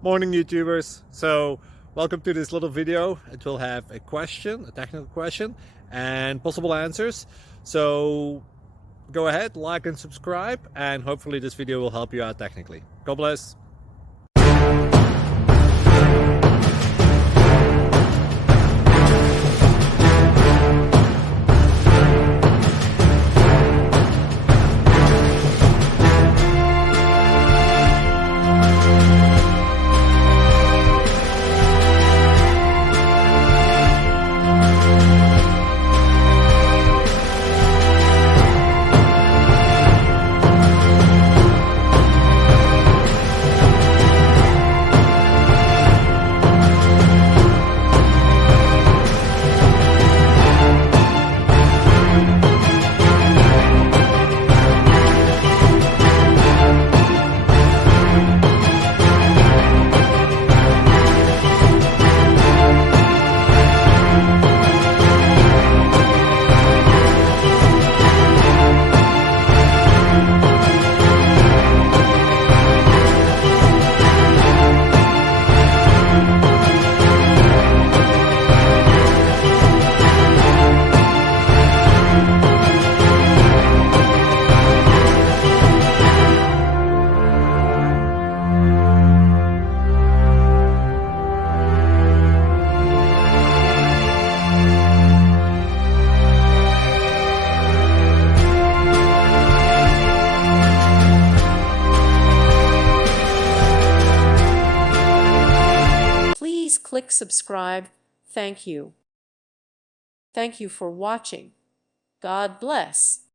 Morning YouTubers. So welcome to this little video. It will have a question, a technical question, and possible answers. So go ahead, like and subscribe, and hopefully this video will help you out technically. God bless. Please click subscribe. Thank you. Thank you for watching. God bless.